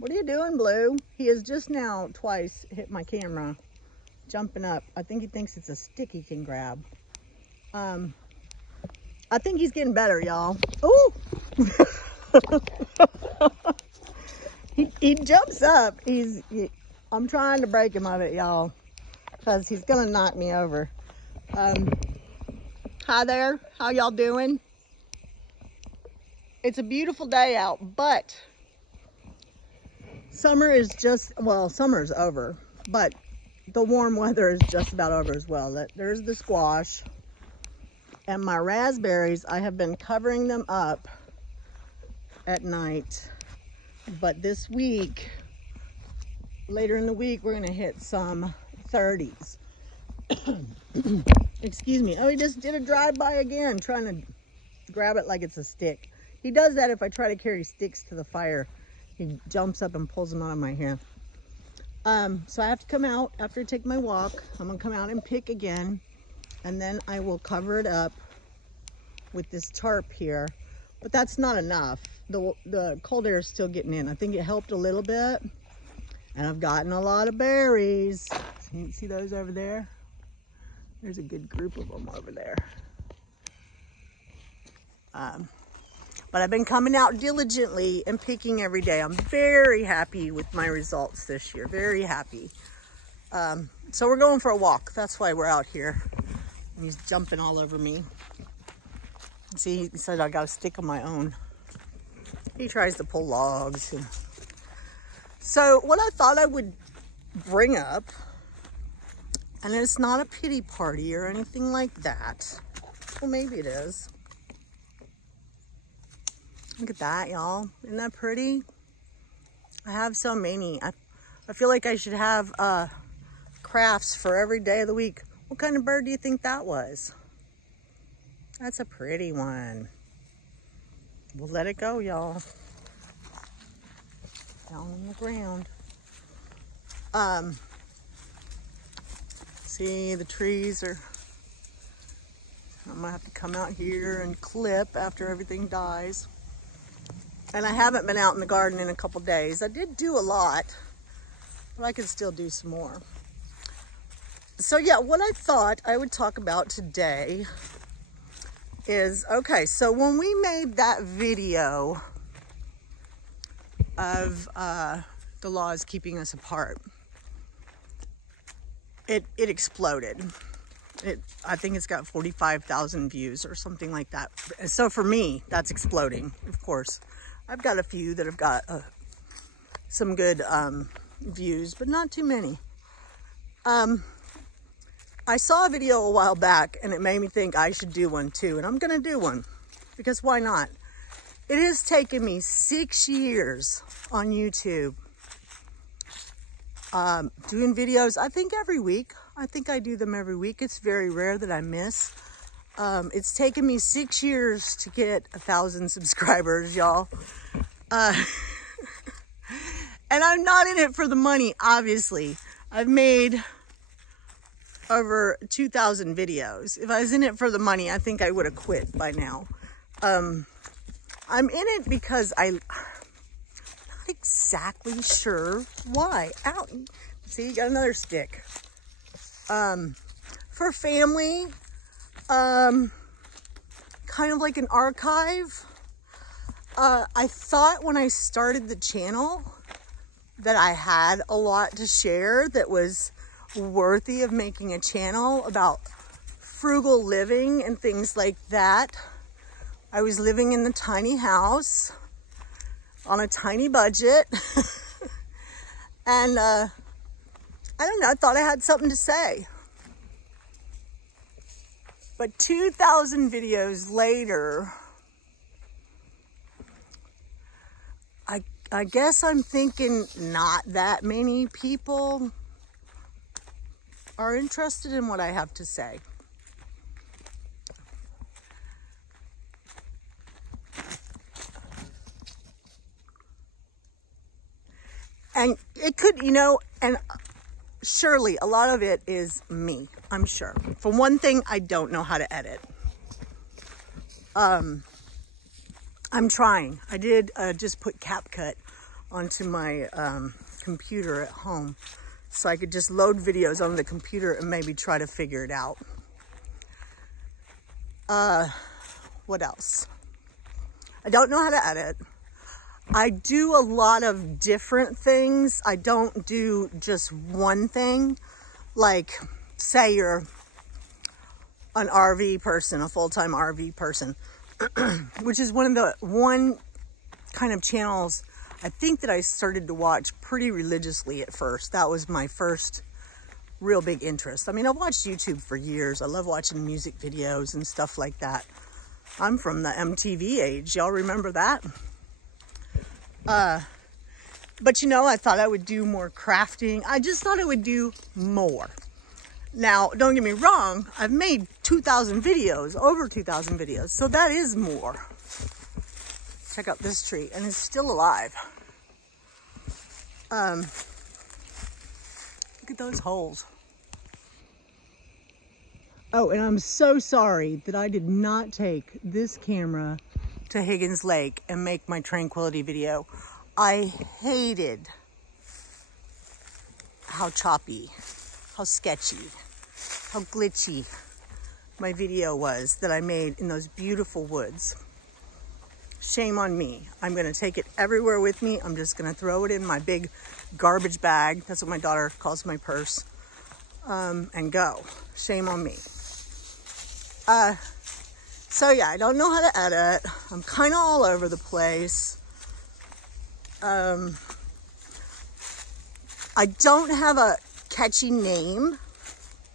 What are you doing, Blue? He has just now twice hit my camera, jumping up. I think he thinks it's a stick he can grab. I think he's getting better, y'all. Ooh! he jumps up. I'm trying to break him of it, y'all, because he's gonna knock me over. Hi there, how y'all doing? It's a beautiful day out, but summer is just, well, summer's over, but the warm weather is just about over as well. There's the squash and my raspberries. I have been covering them up at night, but this week, later in the week, we're gonna hit some 30s. Excuse me. Oh, he just did a drive-by again, trying to grab it like it's a stick. He does that if I try to carry sticks to the fire. He jumps up and pulls them out of my hair. So I have to come out after I take my walk. I'm gonna come out and pick again, and then I will cover it up with this tarp here. But that's not enough. The cold air is still getting in. I think it helped a little bit, and I've gotten a lot of berries. You see those over there? There's a good group of them over there. But I've been coming out diligently and picking every day. I'm very happy with my results this year, very happy. So we're going for a walk. That's why we're out here. And he's jumping all over me. See, he said I got a stick of my own. He tries to pull logs. So what I thought I would bring up, and it's not a pity party or anything like that. Well, maybe it is. Look at that, y'all. Isn't that pretty? I have so many. I feel like I should have crafts for every day of the week. What kind of bird do you think that was? That's a pretty one. We'll let it go, y'all. Down on the ground. See, the trees are... I'm gonna have to come out here and clip after everything dies. And I haven't been out in the garden in a couple days. I did do a lot, but I could still do some more. So yeah, what I thought I would talk about today is, okay, so when we made that video of the laws keeping us apart, it exploded. I think it's got 45,000 views or something like that. So for me, that's exploding, of course. I've got a few that have got some good views, but not too many. I saw a video a while back and it made me think I should do one too, and I'm gonna do one because why not? It has taken me 6 years on YouTube doing videos, I think every week. I think I do them every week. It's very rare that I miss. It's taken me 6 years to get 1,000 subscribers, y'all. And I'm not in it for the money, obviously. I've made over 2,000 videos. If I was in it for the money, I think I would have quit by now. I'm in it because I'm not exactly sure why. Ow. See, you got another stick. For family, kind of like an archive. I thought when I started the channel that I had a lot to share that was worthy of making a channel about frugal living and things like that. I was living in the tiny house on a tiny budget. And I don't know, I thought I had something to say. But 2,000 videos later, I guess I'm thinking not that many people are interested in what I have to say. And it could, you know, and surely a lot of it is me, I'm sure. For one thing, I don't know how to edit. I'm trying. I did just put CapCut onto my computer at home so I could just load videos on the computer and maybe try to figure it out. What else? I don't know how to edit. I do a lot of different things. I don't do just one thing. Like, say you're an RV person, a full-time RV person, which is one kind of channels I think that I started to watch pretty religiously at first. That was my first real big interest. I mean, I've watched YouTube for years. I love watching music videos and stuff like that. I'm from the MTV age. Y'all remember that? But you know, I thought I would do more crafting. I just thought I would do more. Now, don't get me wrong. I've made 2,000 videos, over 2,000 videos. So that is more. Check out this tree, and it's still alive. Look at those holes. Oh, and I'm so sorry that I did not take this camera to Higgins Lake and make my tranquility video. I hated how choppy, how sketchy, how glitchy my video was that I made in those beautiful woods. Shame on me. I'm gonna take it everywhere with me. I'm just gonna throw it in my big garbage bag. That's what my daughter calls my purse. And go. Shame on me. So yeah, I don't know how to edit. I'm kind of all over the place. I don't have a catchy name.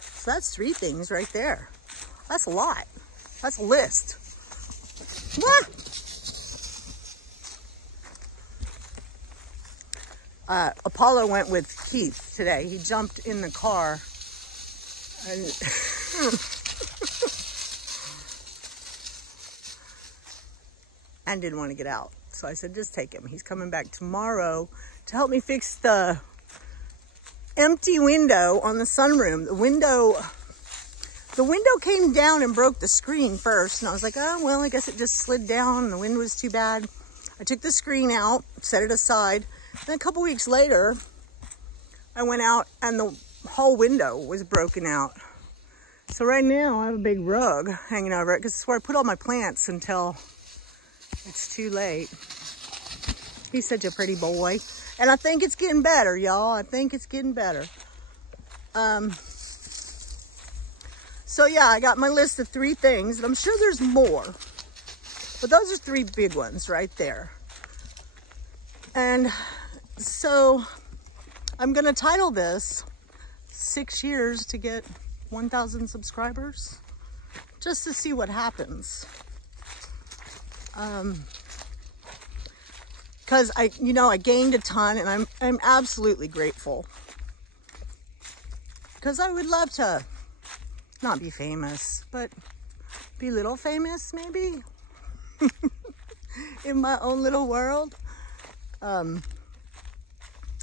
So that's 3 things right there. That's a lot. That's a list. Ah! Apollo went with Keith today. He jumped in the car and and didn't want to get out. So I said, just take him. He's coming back tomorrow to help me fix the empty window on the sunroom. The window came down and broke the screen first. And I was like, oh, well, I guess it just slid down and the wind was too bad. I took the screen out, set it aside. Then a couple weeks later, I went out and the whole window was broken out. So right now I have a big rug hanging over it because it's where I put all my plants until it's too late. He's such a pretty boy. And I think it's getting better, y'all. I think it's getting better. So yeah, I got my list of 3 things, and I'm sure there's more. But those are 3 big ones right there. And so I'm gonna title this 6 years to get 1,000 subscribers, just to see what happens. Because I gained a ton, and I'm absolutely grateful. Because I would love to not be famous, but be a little famous maybe in my own little world.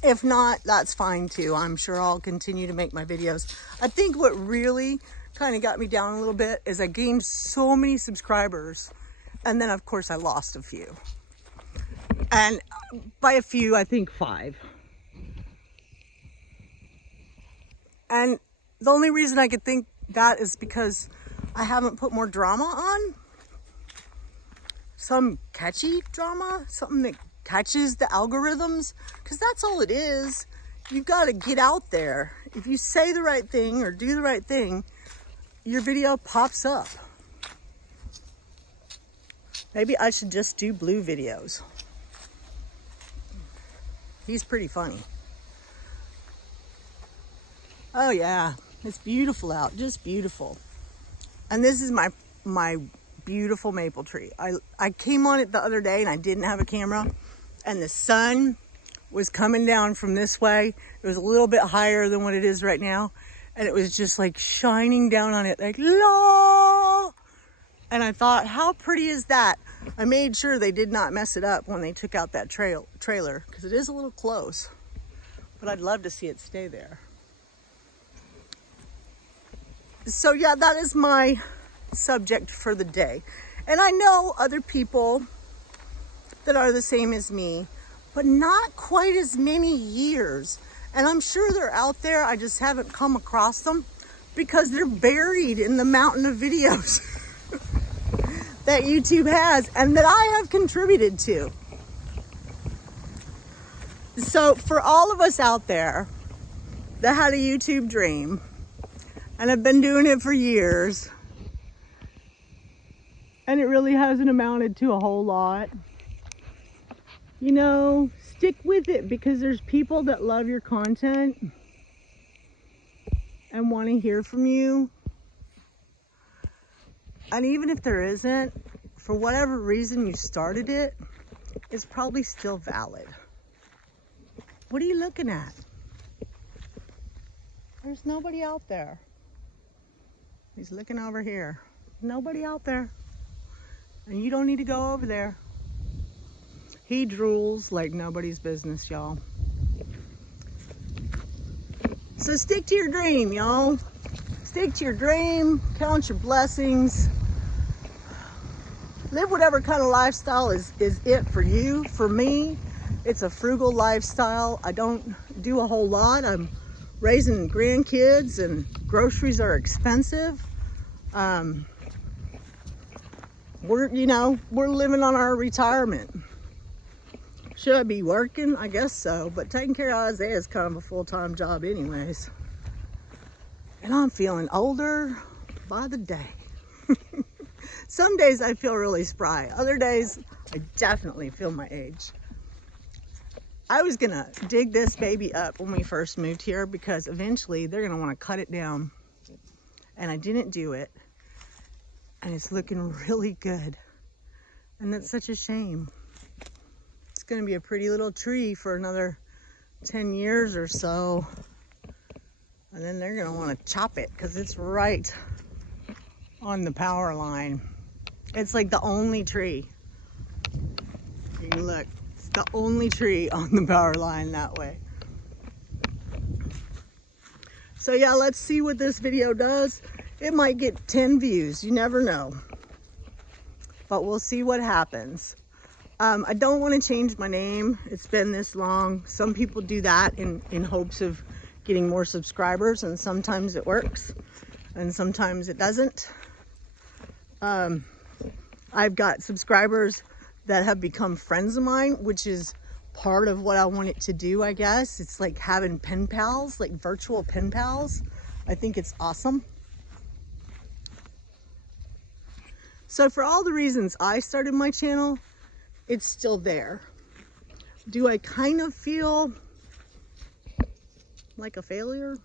If not, that's fine too. I'm sure I'll continue to make my videos. I think what really kind of got me down a little bit is I gained so many subscribers, and then of course I lost a few. And by a few, I think 5. And the only reason I could think that is because I haven't put more drama on. Some catchy drama, something that catches the algorithms, because that's all it is. You've got to get out there. If you say the right thing or do the right thing, your video pops up. Maybe I should just do Blue videos. He's pretty funny. Oh yeah, it's beautiful out, just beautiful. And this is my beautiful maple tree. I came on it the other day and I didn't have a camera, and the sun was coming down from this way. It was a little bit higher than what it is right now, and it was just like shining down on it like, la! And I thought, how pretty is that? I made sure they did not mess it up when they took out that trailer, because it is a little close, but I'd love to see it stay there. So yeah, that is my subject for the day. And I know other people that are the same as me but not quite as many years. And I'm sure they're out there. I just haven't come across them because they're buried in the mountain of videos that YouTube has and that I have contributed to. So for all of us out there that had a YouTube dream and have been doing it for years, and it really hasn't amounted to a whole lot, you know, stick with it, because there's people that love your content and want to hear from you. And even if there isn't, for whatever reason you started it, it's probably still valid. What are you looking at? There's nobody out there. He's looking over here. Nobody out there. And you don't need to go over there. He drools like nobody's business, y'all. So stick to your dream, y'all. Stick to your dream. Count your blessings. Live whatever kind of lifestyle is it for you. For me, it's a frugal lifestyle. I don't do a whole lot. I'm raising grandkids and groceries are expensive. We're living on our retirement. Should I be working? I guess so, but taking care of Isaiah is kind of a full-time job anyways. And I'm feeling older by the day. Some days I feel really spry. Other days, I definitely feel my age. I was gonna dig this baby up when we first moved here because eventually they're gonna wanna cut it down. And I didn't do it. And it's looking really good. And that's such a shame. It's gonna be a pretty little tree for another 10 years or so. And then they're gonna wanna chop it because it's right on the power line. It's like the only tree. You can look, it's the only tree on the power line that way. So yeah, let's see what this video does. It might get 10 views, you never know. But we'll see what happens. I don't want to change my name. It's been this long. Some people do that in hopes of getting more subscribers, and sometimes it works and sometimes it doesn't. I've got subscribers that have become friends of mine, which is part of what I want it to do, I guess. It's like having pen pals, like virtual pen pals. I think it's awesome. So for all the reasons I started my channel, it's still there. Do I kind of feel like a failure?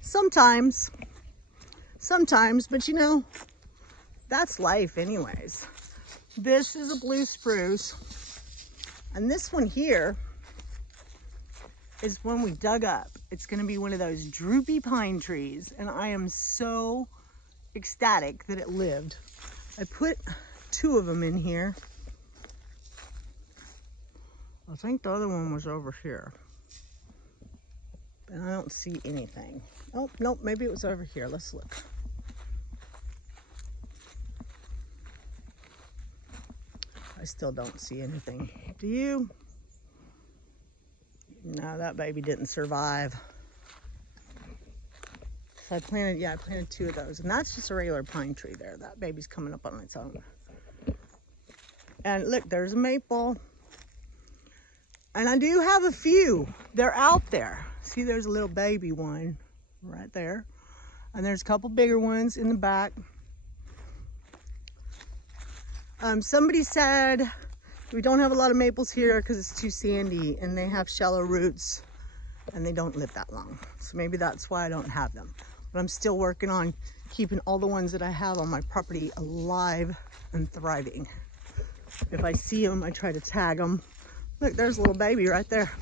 Sometimes, but you know, that's life anyways. This is a blue spruce, and this one here is one we dug up. It's gonna be one of those droopy pine trees, and I am so ecstatic that it lived. I put 2 of them in here. I think the other one was over here. And I don't see anything. Oh, nope, maybe it was over here. Let's look. I still don't see anything. Do you? No, that baby didn't survive. So I planted 2 of those. And that's just a regular pine tree there. That baby's coming up on its own. And look, there's a maple. And I do have a few. They're out there. See, there's a little baby one right there. And there's a couple bigger ones in the back. Somebody said we don't have a lot of maples here because it's too sandy and they have shallow roots and they don't live that long. So maybe that's why I don't have them. But I'm still working on keeping all the ones that I have on my property alive and thriving. If I see them, I try to tag them. Look, there's a little baby right there.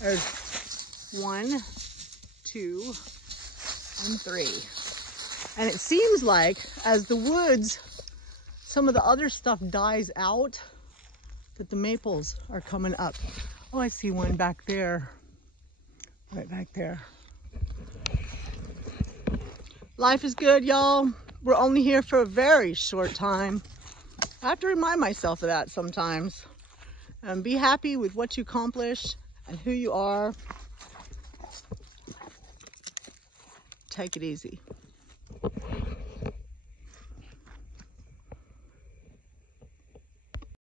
There's 1, 2, and 3. And it seems like as the woods, some of the other stuff dies out, that the maples are coming up. Oh, I see one back there. Right back there. Life is good, y'all. We're only here for a very short time. I have to remind myself of that sometimes. Be happy with what you accomplish and who you are. Take it easy.